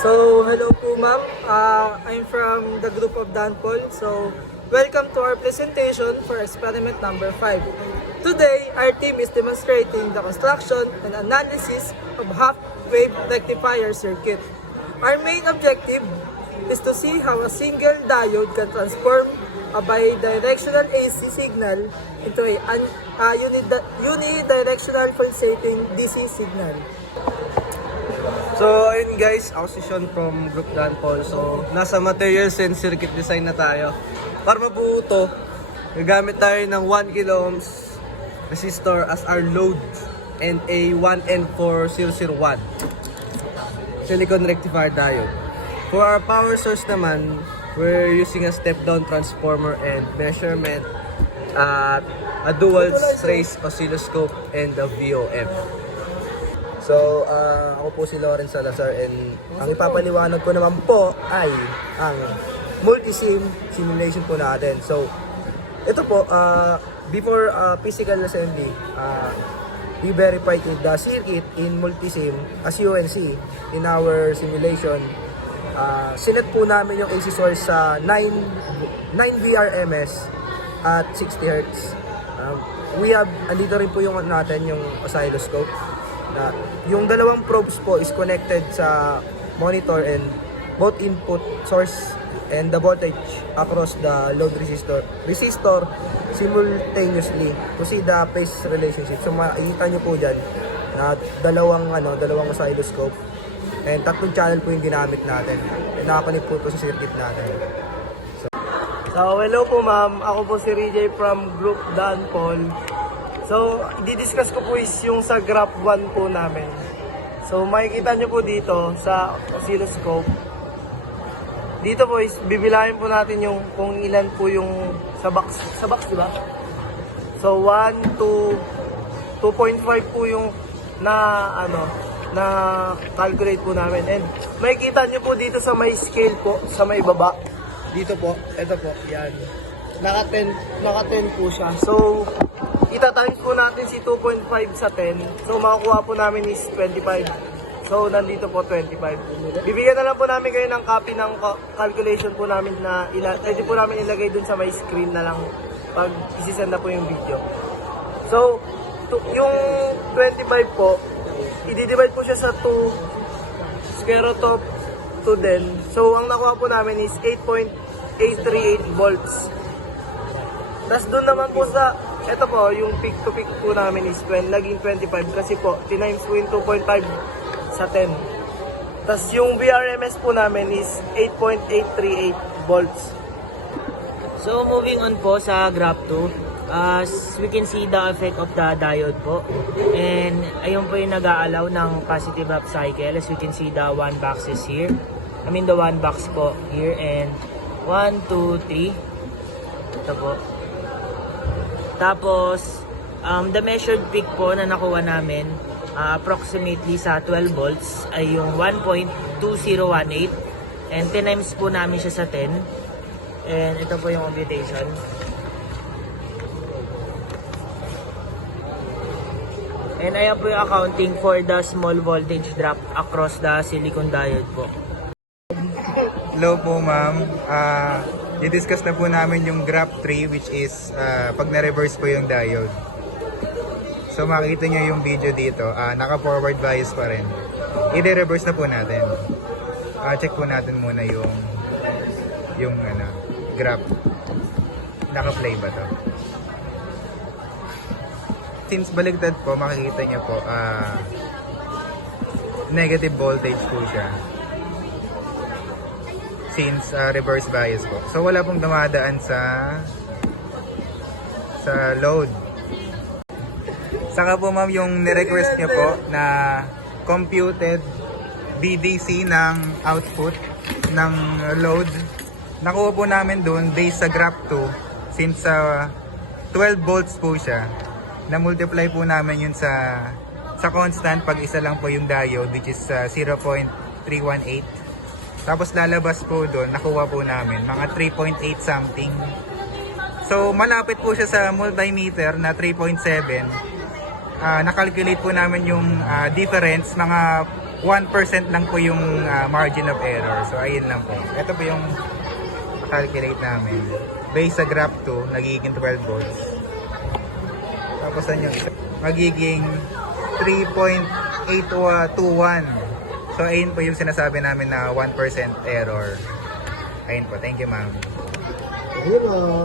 So, hello po ma'am. I'm from the group of Dan Paul. So, welcome to our presentation for experiment number 5. Today, our team is demonstrating the construction and analysis of half-wave rectifier circuit. Our main objective is to see how a single diode can transform a bidirectional AC signal into a unidirectional pulsating DC signal. So ayun guys, ako si Sean from Group Dan Paul. So nasa materials and circuit design na tayo. Para mabuo to, gagamit tayo ng 1 kilo ohms resistor as our load and a 1N4001 silicon rectifier diode. For our power source naman, we're using a step-down transformer and measurement at a dual trace oscilloscope and a VOM. So, ako po si Lawrence Salazar and ang ipapaliwanag ko naman po ay ang multi-sim simulation po natin. So, ito po, before physical assembly, we verified the circuit in multi-sim as you can see in our simulation. Sinet po namin yung AC source sa 9 VRMS at 60 Hz. Andito rin po yung natin, yung oscilloscope. Yung dalawang probes po is connected sa monitor and both input source and the voltage across the load resistor simultaneously to see the phase relationship. So makikita nyo po dyan na dalawang oscilloscope and 3 channel po yung ginamit natin and nakakonect po ito sa circuit natin. So hello po ma'am, ako po si RJ from Group Dan Paul. So, i-discuss ko po is yung sa graph 1 po namin. So, makikita nyo po dito sa oscilloscope. Dito po is bibilahin po natin yung kung ilan po yung sa box, di ba? So, 1, 2, 2.5 po yung na calculate po namin. And makikita nyo po dito sa may scale po, sa may baba. Dito po, ito po, yan. Naka-10 po siya. So, itatimes po natin si 2.5 sa 10. So, makakuha po namin is 25. So, nandito po 25. Bibigyan na lang po namin kayo ng copy ng calculation po namin na pwede po namin ilagay dun sa my screen na lang pag isisend na po yung video. So, yung 25 po, i-divide po siya sa 2 square root of 2 din. So, ang nakuha po namin is 8.838 volts. Tapos doon naman po sa, ito po, yung peak to peak po namin is naging 25 kasi po, tinimes po yung 2.5 sa 10. Tapos yung VRMS po namin is 8.838 volts. So moving on po sa graph 2, as we can see the effect of the diode po. And ayun po yung nag-aalaw ng positive half cycle. As you can see the 1 box is here. I mean the 1 box po here and 1, 2, 3. Ito po. Tapos, the measured peak po na nakuha namin, approximately sa 12 volts, ay yung 1.2018. And 10 times po namin siya sa 10. And ito po yung computation. And ayan po yung accounting for the small voltage drop across the silicon diode po. Hello po ma'am. I-discuss na po namin yung graph 3 which is pag na-reverse po yung diode. So makikita nyo yung video dito, naka-forward bias pa rin. I-reverse na po natin. Check po natin muna yung graph. Naka-play ba to? Since baligtad po, makikita nyo po negative voltage po siya. Since reverse bias po. So wala pong dumadaan sa load. Saka po ma'am yung ni-request niyo po na computed VDC ng output ng load. Nakuha po namin doon based sa graph 2 since 12 volts po siya. Na-multiply po namin yun sa constant pag isa lang po yung diode which is 0.318. Tapos lalabas po doon, nakuha po namin mga 3.8 something. So malapit po siya sa multimeter na 3.7. Nakalculate po namin yung difference, mga 1% lang po yung margin of error. So ayun lang po. Ito po yung calculate namin. Based sa graph 2, nagiging 12 volts. Tapos ano, magiging 3.821. So ayun po yung sinasabi namin na 1% error. Ayun po. Thank you, ma'am. Ayun o.